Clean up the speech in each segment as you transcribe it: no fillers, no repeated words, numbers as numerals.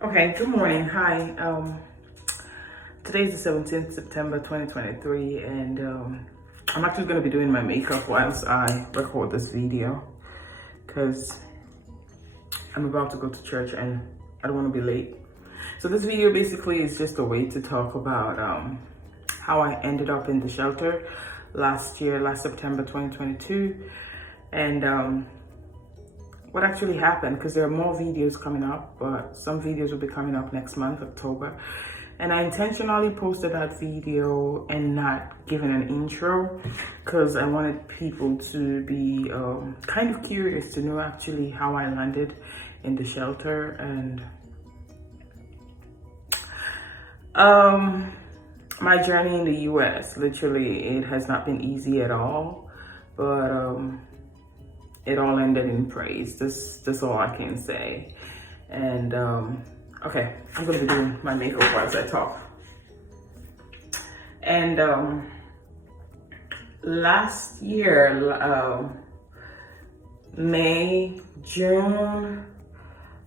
Okay, good morning. Hi. Today's the 17th September 2023, and I'm actually going to be doing my makeup whilst I record this video because I'm about to go to church and I don't want to be late. So this video basically is just a way to talk about how I ended up in the shelter last September 2022, and what actually happened, because there are more videos coming up, but some videos will be coming up next month, October. And I intentionally posted that video and not given an intro because I wanted people to be kind of curious to know actually how I landed in the shelter. And my journey in the US, literally, it has not been easy at all, but it all ended in praise. That's all I can say. And okay, I'm gonna be doing my makeup as I talk. And last year, May, June,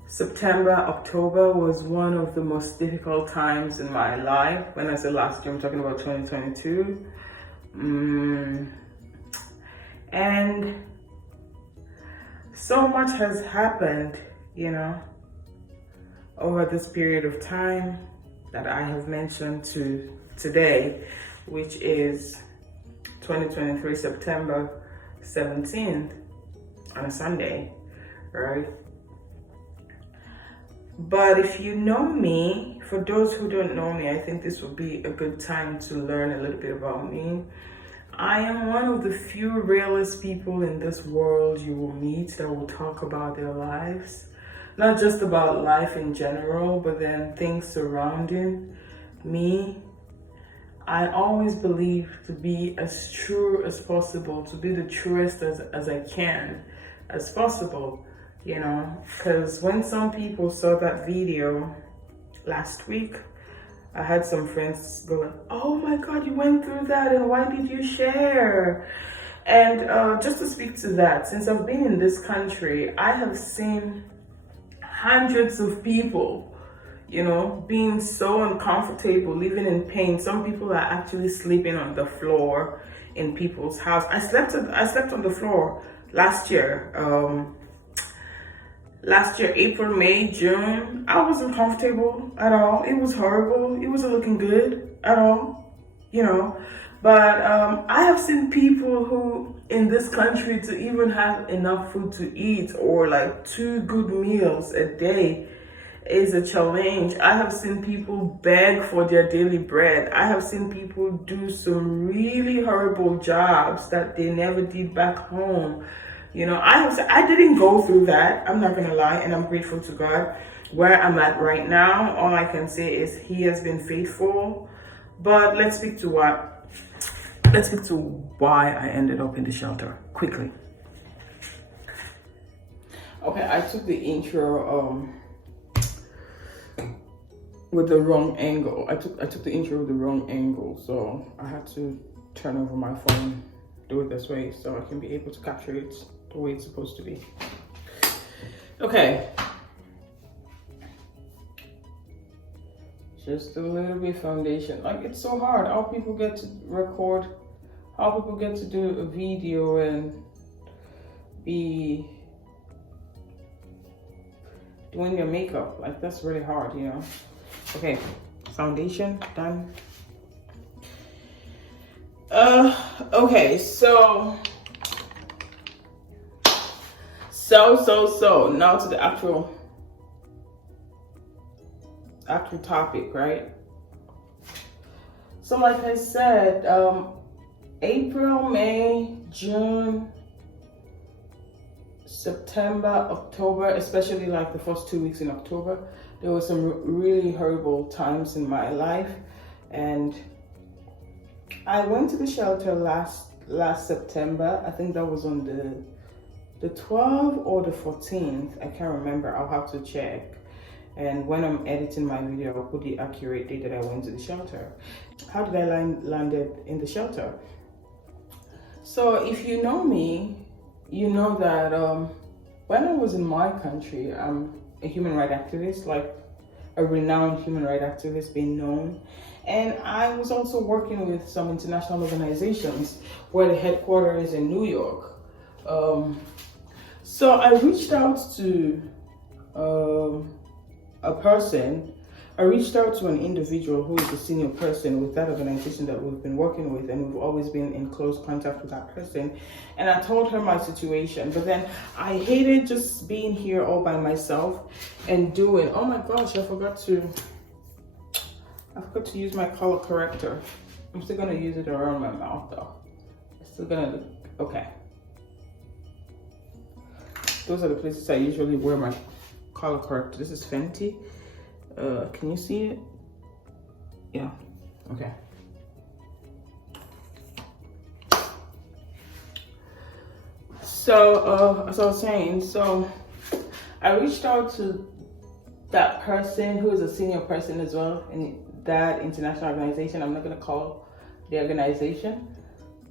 September, October was one of the most difficult times in my life. When I say last year, I'm talking about 2022. And so much has happened, over this period of time that I have mentioned to today, which is 2023 September 17th on a Sunday, right? But if you know me, for those who don't know me, I think this would be a good time to learn a little bit about me. I am one of the few realist people in this world you will meet that will talk about their lives. Not just about life in general, but then things surrounding me. I always believe to be as true as possible, to be the truest as I can, as possible, because when some people saw that video last week, I had some friends go like, oh my God, you went through that and why did you share? And just to speak to that, since I've been in this country, I have seen hundreds of people, being so uncomfortable, living in pain. Some people are actually sleeping on the floor in people's house. I slept on the floor last year. April, May, June, I wasn't comfortable at all. It was horrible. It wasn't looking good at all, But I have seen people who in this country to even have enough food to eat or like 2 good meals a day is a challenge. I have seen people beg for their daily bread. I have seen people do some really horrible jobs that they never did back home. I didn't go through that. I'm not gonna lie, and I'm grateful to God. Where I'm at right now, all I can say is He has been faithful. But let's speak to why I ended up in the shelter quickly. Okay, I took the intro with the wrong angle. I took the intro with the wrong angle, so I had to turn over my phone, do it this way so I can be able to capture it the way it's supposed to be. Okay. Just a little bit foundation. Like, it's so hard. How people get to record, how people get to do a video and be doing your makeup. Like, that's really hard, Okay, foundation done. Okay, so now to the actual topic, right? So like I said, April, May, June, September, October, especially like the first 2 weeks in October, there were some really horrible times in my life. And I went to the shelter last September. I think that was on the 12th or the 14th. I can't remember. I'll have to check. And when I'm editing my video, I'll put the accurate date that I went to the shelter. How did I landed in the shelter? So if you know me, you know that when I was in my country, I'm a human rights activist. Like, a renowned human rights activist being known. And I was also working with some international organizations where the headquarters is in New York. So I reached out to a person. I reached out to an individual who is a senior person with that organization that we've been working with, and we've always been in close contact with that person. And I told her my situation, but then I hated just being here all by myself and doing, oh my gosh, I forgot to use my color corrector. I'm still gonna use it around my mouth though. It's still gonna look, okay. Those are the places I usually wear my color corrector. This is Fenty. Can you see it? Yeah, okay. So, as I was saying, so I reached out to that person who is a senior person as well in that international organization. I'm not gonna call the organization.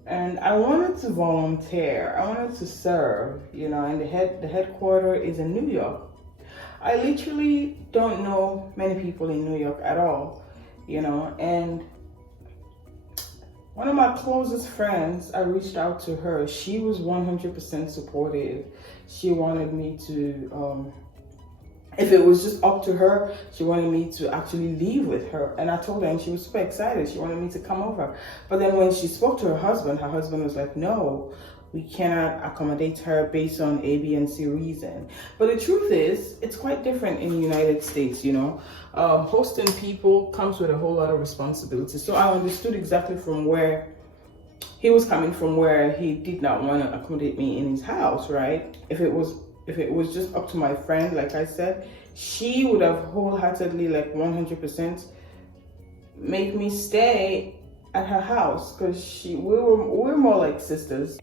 And I wanted to volunteer. I wanted to serve, you know, and the headquarters is in New York. I literally don't know many people in New York at all, you know, and one of my closest friends, I reached out to her. She was 100% supportive. She wanted me to, if it was just up to her, she wanted me to actually leave with her. And I told her, and she was super excited. She wanted me to come over. But then when she spoke to her husband was like, no, we cannot accommodate her based on A, B, and C reason. But the truth is, it's quite different in the United States, you know. Hosting people comes with a whole lot of responsibility. So I understood exactly from where he was coming from, where he did not want to accommodate me in his house, right? If it was just up to my friend, like I said, she would have wholeheartedly, like 100%, made me stay at her house, because we're more like sisters.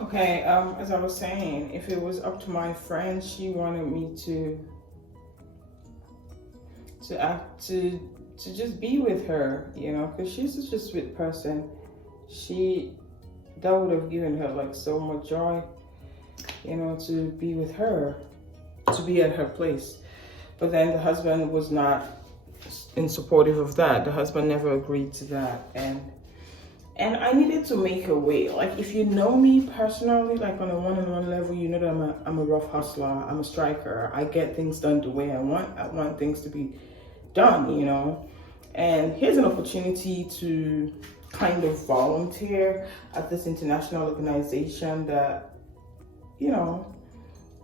Okay, as I was saying, if it was up to my friend, she wanted me to just be with her, you know, because she's such a sweet person. That would have given her like so much joy, you know, to be with her, to be at her place. But then the husband was not in supportive of that. The husband never agreed to that, and I needed to make a way. Like, if you know me personally, like on a one-on-one level, you know that I'm a rough hustler. I'm a striker. I get things done the way I want. I want things to be done, you know. And here's an opportunity to kind of volunteer at this international organization that, you know,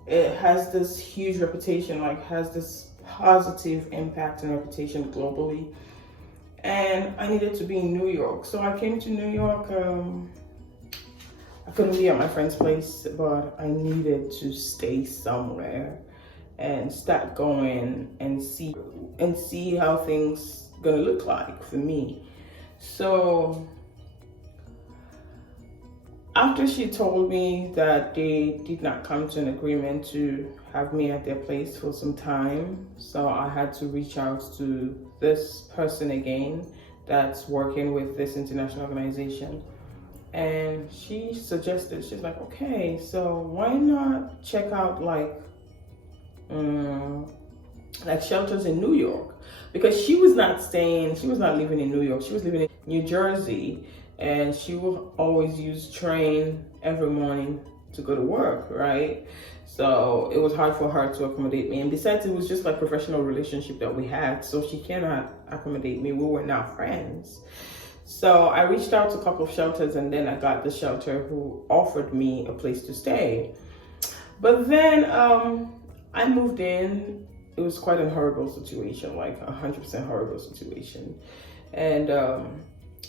it has this huge reputation, like has this positive impact and reputation globally. And I needed to be in New York. So I came to New York. I couldn't be at my friend's place, but I needed to stay somewhere and start going and see how things gonna look like for me. So after she told me that they did not come to an agreement to have me at their place for some time, so I had to reach out to this person again that's working with this international organization. And she suggested, she's like, okay, so why not check out like shelters in New York? Because she was not living in New York, she was living in New Jersey, and she will always use train every morning to go to work, right? So it was hard for her to accommodate me. And besides, it was just like professional relationship that we had, so she cannot accommodate me. We were not friends. So I reached out to a couple of shelters, and then I got the shelter who offered me a place to stay. But then I moved in. It was quite a horrible situation, like 100% horrible situation. And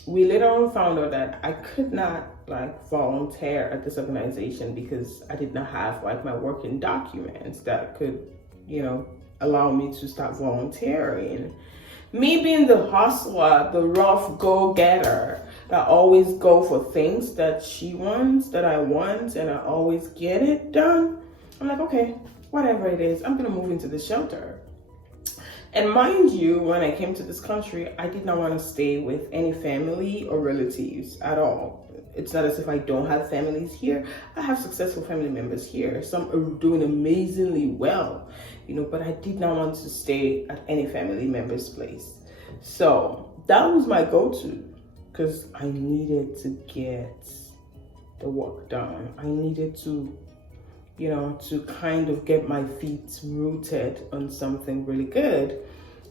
we later on found out that I could not like volunteer at this organization because I did not have like my working documents that could, you know, allow me to start volunteering. Me being the hustler, the rough go-getter that always go for things that she wants, that I want, and I always get it done, I'm like, okay, whatever it is, I'm gonna move into the shelter. And mind you, when I came to this country, I did not want to stay with any family or relatives at all. It's not as if I don't have families here. I have successful family members here. Some are doing amazingly well, but I did not want to stay at any family member's place. So that was my go-to, because I needed to get the work done. I needed to, to kind of get my feet rooted on something really good.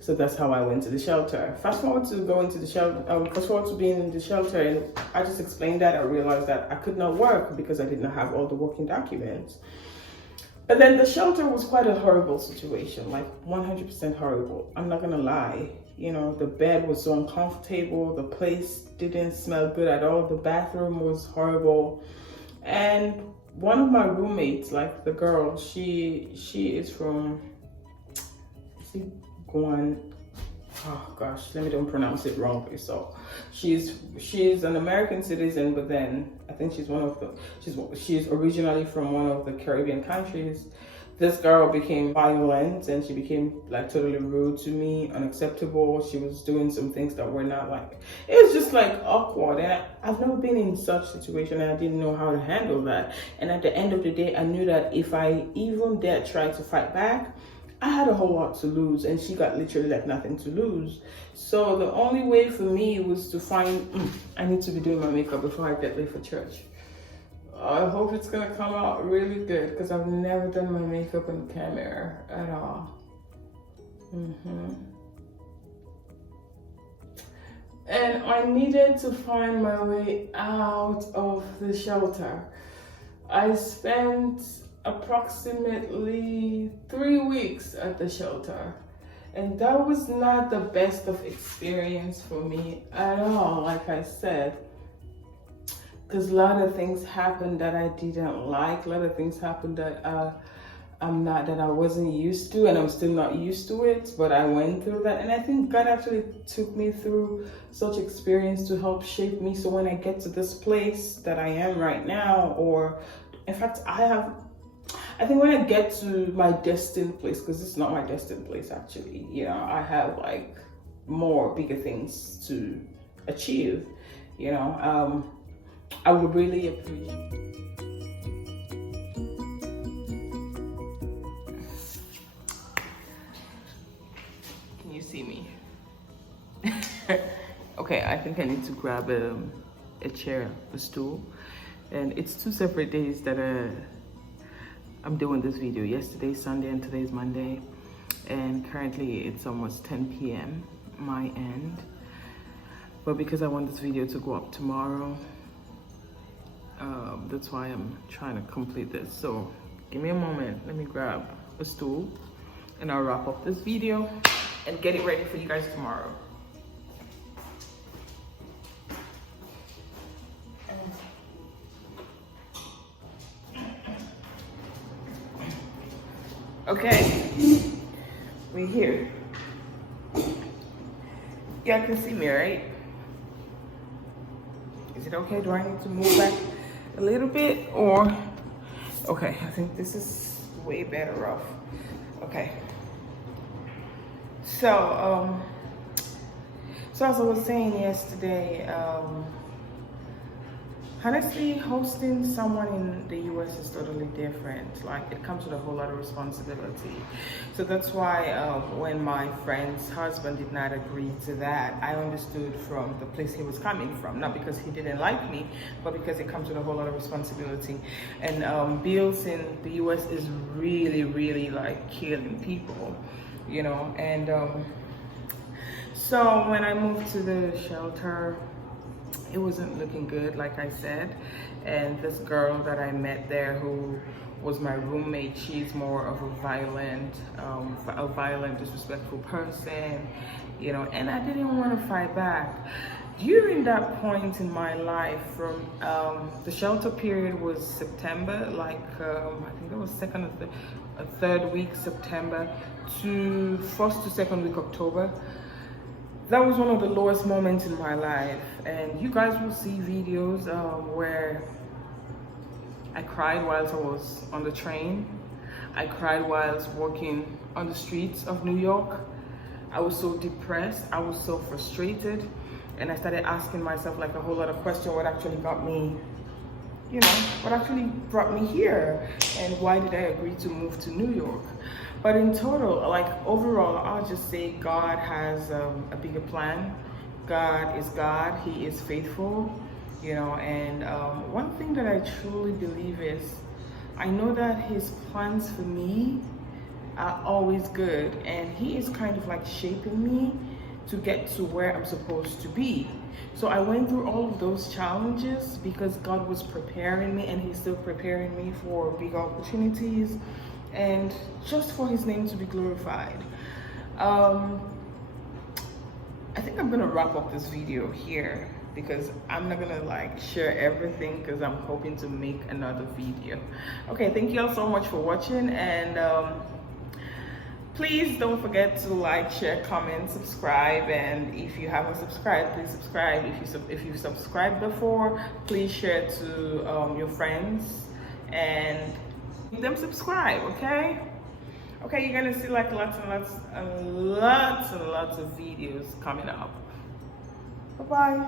So that's how I went to the shelter. Fast forward to going to the shelter, fast forward to being in the shelter, and I just explained that. I realized that I could not work because I did not have all the working documents. But then the shelter was quite a horrible situation, like 100% horrible. I'm not gonna lie. The bed was so uncomfortable. The place didn't smell good at all. The bathroom was horrible. And one of my roommates, like the girl, she is from, Guan, oh gosh, let me don't pronounce it wrongly. So she's an American citizen, but then I think she's originally from one of the Caribbean countries. This girl became violent, and she became like totally rude to me, unacceptable. She was doing some things that were not like, it was just like awkward. And I've never been in such situation, and I didn't know how to handle that. And at the end of the day, I knew that if I even dared try to fight back, I had a whole lot to lose, and she got literally like nothing to lose. So the only way for me was to find, I need to be doing my makeup before I get late for church. I hope it's gonna come out really good, because I've never done my makeup on camera at all. And I needed to find my way out of the shelter. I spent approximately 3 weeks at the shelter, and that was not the best of experience for me at all, like I said, because a lot of things happened that I didn't like. A lot of things happened that I wasn't used to, and I'm still not used to it, but I went through that. And I think God actually took me through such experience to help shape me, so when I get to this place that I am right now, or in fact I think when I get to my destined place, because it's not my destined place actually, I have like more bigger things to achieve, I would really appreciate. Can you see me? Okay, I think I need to grab a chair, a stool, and it's 2 separate days that I'm doing this video. Yesterday Sunday and today's Monday, and currently it's almost 10 p.m. my end, but because I want this video to go up tomorrow, that's why I'm trying to complete this. So give me a moment, let me grab a stool, and I'll wrap up this video and get it ready for you guys tomorrow. Okay, we're here. Y'all can see me, right? Is it okay? Do I need to move back a little bit, or? Okay, I think this is way better off. Okay. So as I was saying yesterday, honestly, hosting someone in the US is totally different. Like, it comes with a whole lot of responsibility. So that's why when my friend's husband did not agree to that, I understood from the place he was coming from. Not because he didn't like me, but because it comes with a whole lot of responsibility. And bills in the US is really, really like killing people, And so when I moved to the shelter, it wasn't looking good, like I said. And this girl that I met there, who was my roommate, she's more of a violent, disrespectful person, and I didn't want to fight back. During that point in my life, from the shelter period was September, like I think it was second or third week September to first to second week October. That was one of the lowest moments in my life, and you guys will see videos where I cried whilst I was on the train. I cried whilst walking on the streets of New York. I was so depressed, I was so frustrated, and I started asking myself like a whole lot of questions, what actually got me you know, what actually brought me here and why did I agree to move to New York. But in total, like overall, I'll just say God has a bigger plan. God is God, He is faithful, you know, and one thing that I truly believe is I know that His plans for me are always good, and He is kind of like shaping me to get to where I'm supposed to be. So I went through all of those challenges because God was preparing me, and He's still preparing me for big opportunities and just for His name to be glorified. I think I'm gonna wrap up this video here because I'm not gonna like share everything because I'm hoping to make another video. Okay, thank you all so much for watching, and please don't forget to like, share, comment, subscribe, and if you haven't subscribed, please subscribe. If you've subscribed before, please share to your friends and make them subscribe. Okay, you're gonna see like lots and lots of videos coming up. Bye bye.